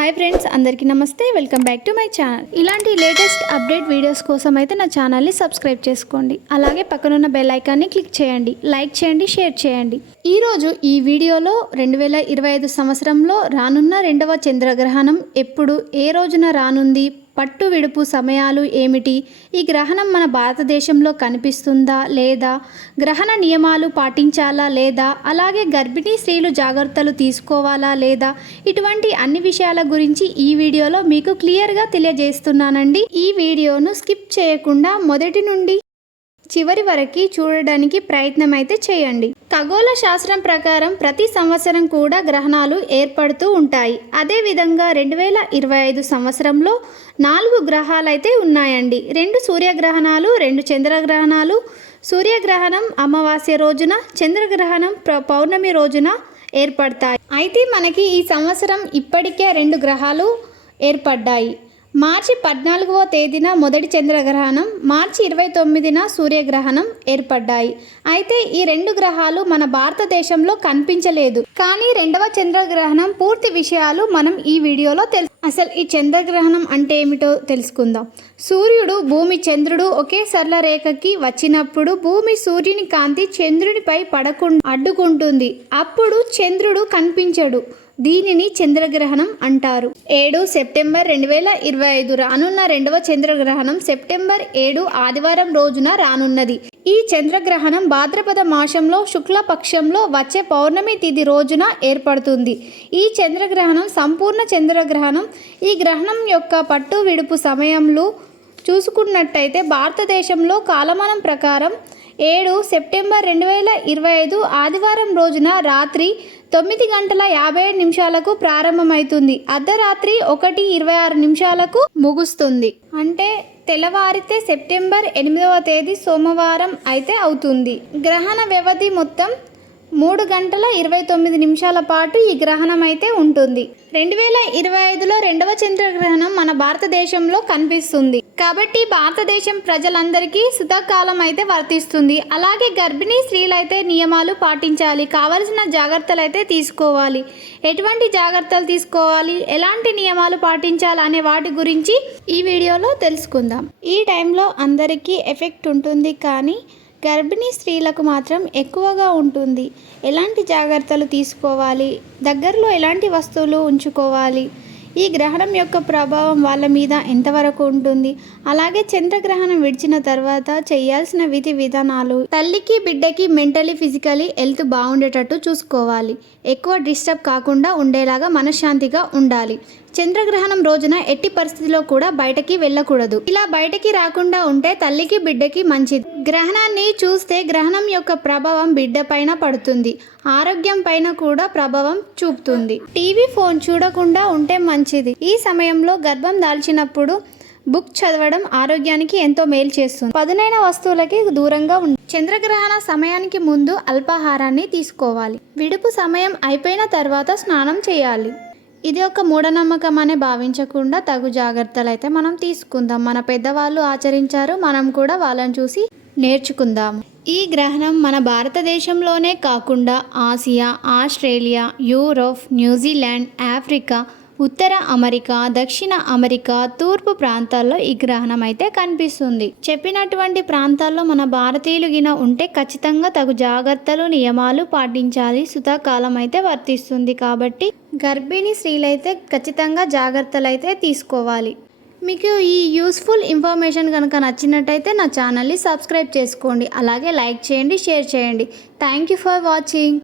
Hi friends, అందరికీ నమస్తే. Welcome back to my channel. ఇలాంటి లేటెస్ట్ అప్డేట్ వీడియోస్ కోసం అయితే నా ఛానల్ని సబ్స్క్రైబ్ చేసుకోండి. అలాగే పక్కనున్న బెల్ ఐకాన్ని క్లిక్ చేయండి, లైక్ చేయండి, షేర్ చేయండి. ఈరోజు ఈ వీడియోలో 2025 సంవత్సరంలో రానున్న 2వ చంద్రగ్రహణం ఎప్పుడు, ఏ రోజున రానుంది, పట్టు విడుపు సమయాలు ఏమిటి, ఈ గ్రహణం మన భారతదేశంలో కనిపిస్తుందా లేదా, గ్రహణ నియమాలు పాటించాలా లేదా, అలాగే గర్భిణీ స్త్రీలు జాగ్రత్తలు తీసుకోవాలా లేదా, ఇటువంటి అన్ని విషయాల గురించి ఈ వీడియోలో మీకు క్లియర్గా తెలియజేస్తున్నానండి. ఈ వీడియోను స్కిప్ చేయకుండా మొదటి నుండి చివరి వరకు చూడడానికి ప్రయత్నం అయితే చేయండి. ఖగోళ శాస్త్రం ప్రకారం ప్రతి సంవత్సరం కూడా గ్రహణాలు ఏర్పడుతూ ఉంటాయి. అదేవిధంగా 2025 సంవత్సరంలో 4 గ్రహాలు అయితే ఉన్నాయండి. 2 సూర్యగ్రహణాలు, 2 చంద్రగ్రహణాలు. సూర్యగ్రహణం అమావాస్య రోజున, చంద్రగ్రహణం పౌర్ణమి రోజున ఏర్పడతాయి. అయితే మనకి ఈ సంవత్సరం ఇప్పటికే 2 గ్రహాలు ఏర్పడ్డాయి. మార్చి 14వ తేదీన మొదటి చంద్రగ్రహణం, మార్చి 29న సూర్యగ్రహణం ఏర్పడ్డాయి. అయితే ఈ 2 గ్రహాలు మన భారతదేశంలో కనిపించలేదు. కానీ 2వ చంద్రగ్రహణం పూర్తి విషయాలు మనం ఈ వీడియోలో అసలు ఈ చంద్రగ్రహణం అంటే ఏమిటో తెలుసుకుందాం. సూర్యుడు, భూమి, చంద్రుడు ఒకే సరళ రేఖకి వచ్చినప్పుడు భూమి సూర్యుని కాంతి చంద్రునిపై పడకుండా అడ్డుకుంటుంది. అప్పుడు చంద్రుడు కనిపించడు. దీనిని చంద్రగ్రహణం అంటారు. 7 సెప్టెంబర్ 2025 రానున్న 2వ చంద్రగ్రహణం సెప్టెంబర్ 7 ఆదివారం రోజున రానున్నది. ఈ చంద్రగ్రహణం భాద్రపద మాసంలో శుక్లపక్షంలో వచ్చే పౌర్ణమి తిథి రోజున ఏర్పడుతుంది. ఈ చంద్రగ్రహణం సంపూర్ణ చంద్రగ్రహణం. ఈ గ్రహణం యొక్క పట్టు విడుపు సమయంలో చూసుకున్నట్టయితే భారతదేశంలో కాలమానం ప్రకారం 7 సెప్టెంబర్ 2025 ఆదివారం రోజున రాత్రి 9:57 ప్రారంభమవుతుంది. అర్ధరాత్రి 1:26 ముగుస్తుంది. అంటే తెల్లవారితే సెప్టెంబర్ 8వ తేదీ సోమవారం అయితే అవుతుంది. గ్రహణ వ్యవధి మొత్తం 3:29 పాటు ఈ గ్రహణం అయితే ఉంటుంది. 2025లో 2వ చంద్రగ్రహణం మన భారతదేశంలో కనిపిస్తుంది. కాబట్టి భారతదేశం ప్రజలందరికీ శీతాకాలం అయితే వర్తిస్తుంది. అలాగే గర్భిణీ స్త్రీలు అయితే నియమాలు పాటించాలి, కావలసిన జాగ్రత్తలు అయితే తీసుకోవాలి. ఎటువంటి జాగ్రత్తలు తీసుకోవాలి, ఎలాంటి నియమాలు పాటించాలి అనే వాటి గురించి ఈ వీడియోలో తెలుసుకుందాం. ఈ టైంలో అందరికీ ఎఫెక్ట్ ఉంటుంది, కానీ గర్భిణీ స్త్రీలకు మాత్రం ఎక్కువగా ఉంటుంది. ఎలాంటి జాగ్రత్తలు తీసుకోవాలి, దగ్గరలో ఎలాంటి వస్తువులు ఉంచుకోవాలి, ఈ గ్రహణం యొక్క ప్రభావం వాళ్ళ మీద ఎంతవరకు ఉంటుంది, అలాగే చంద్రగ్రహణం విడిచిన తర్వాత చేయాల్సిన విధి విధానాలు, తల్లికి బిడ్డకి మెంటలీ ఫిజికలీ హెల్త్ బాగుండేటట్టు చూసుకోవాలి. ఎక్కువ డిస్టర్బ్ కాకుండా ఉండేలాగా మనశ్శాంతిగా ఉండాలి. చంద్రగ్రహణం రోజున ఎట్టి పరిస్థితిలో కూడా బయటకి వెళ్ళకూడదు. ఇలా బయటకి రాకుండా ఉంటే తల్లికి బిడ్డకి మంచిది. గ్రహణాన్ని చూస్తే గ్రహణం యొక్క ప్రభావం బిడ్డ పైన పడుతుంది, ఆరోగ్యం పైన కూడా ప్రభావం చూపుతుంది. టీవీ, ఫోన్ చూడకుండా ఉంటే మంచిది. ఈ సమయంలో గర్భం దాల్చినప్పుడు బుక్ చదవడం ఆరోగ్యానికి ఎంతో మేలు చేస్తుంది. పదునైన వస్తువులకి దూరంగా ఉండాలి. చంద్రగ్రహణ సమయానికి ముందు అల్పాహారాన్ని తీసుకోవాలి. విడుపు సమయం అయిపోయిన తర్వాత స్నానం చేయాలి. ఇది ఒక మూఢనమ్మకం అని భావించకుండా తగు జాగ్రత్తలు అయితే మనం తీసుకుందాం. మన పెద్దవాళ్ళు ఆచరించారు, మనం కూడా వాళ్ళని చూసి నేర్చుకుందాము. ఈ గ్రహణం మన భారతదేశంలోనే కాకుండా Asia, Australia, Europe, New Zealand, Africa, ఉత్తర అమెరికా, దక్షిణ అమెరికా, తూర్పు ప్రాంతాల్లో ఈ గ్రహణం అయితే కనిపిస్తుంది. చెప్పినటువంటి ప్రాంతాల్లో మన భారతీయులు గిన ఉంటే ఖచ్చితంగా తగు జాగ్రత్తలు, నియమాలు పాటించాలి. శీతాకాలం అయితే వర్తిస్తుంది కాబట్టి గర్భిణీ స్త్రీలైతే ఖచ్చితంగా జాగ్రత్తలు అయితే తీసుకోవాలి. మీకు ఈ యూస్ఫుల్ ఇన్ఫర్మేషన్ కనుక నచ్చినట్టయితే నా ఛానల్ని సబ్స్క్రైబ్ చేసుకోండి. అలాగే లైక్ చేయండి, షేర్ చేయండి. Thank you for watching.